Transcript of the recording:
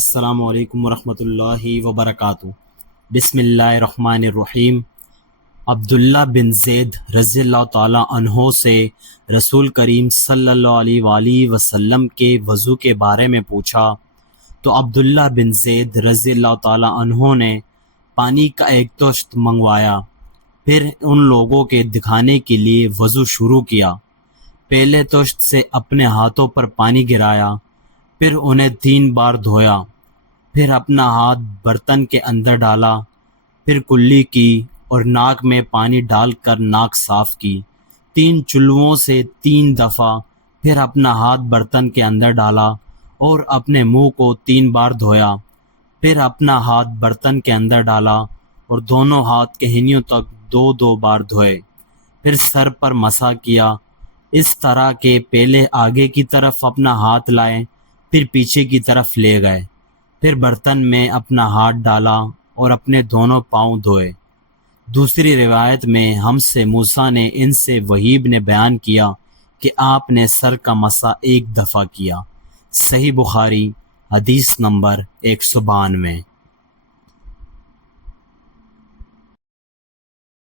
السلام علیکم ورحمۃ اللہ وبرکاتہ۔ بسم اللہ الرحمن الرحیم۔ عبداللہ بن زید رضی اللہ تعالیٰ عنہ سے رسول کریم صلی اللہ علیہ وآلہ وسلم کے وضو کے بارے میں پوچھا تو عبداللہ بن زید رضی اللہ تعالیٰ عنہ نے پانی کا ایک طشت منگوایا، پھر ان لوگوں کے دکھانے کے لیے وضو شروع کیا۔ پہلے طشت سے اپنے ہاتھوں پر پانی گرایا، پھر انہیں 3 بار دھویا، پھر اپنا ہاتھ برتن کے اندر ڈالا، پھر کلی کی اور ناک میں پانی ڈال کر ناک صاف کی 3 چلووں سے 3 دفعہ، پھر اپنا ہاتھ برتن کے اندر ڈالا اور اپنے منہ کو 3 بار دھویا، پھر اپنا ہاتھ برتن کے اندر ڈالا اور دونوں ہاتھ کہنیوں تک 2 بار دھوئے، پھر سر پر مسح کیا، اس طرح کہ پہلے آگے کی طرف اپنا ہاتھ لائے، پھر پیچھے کی طرف لے گئے، پھر برتن میں اپنا ہاتھ ڈالا اور اپنے دونوں پاؤں دھوئے۔ دوسری روایت میں ہم سے موسیٰ نے ان سے وہیب نے بیان کیا کہ آپ نے سر کا مسح 1 دفعہ کیا۔ صحیح بخاری حدیث نمبر 192۔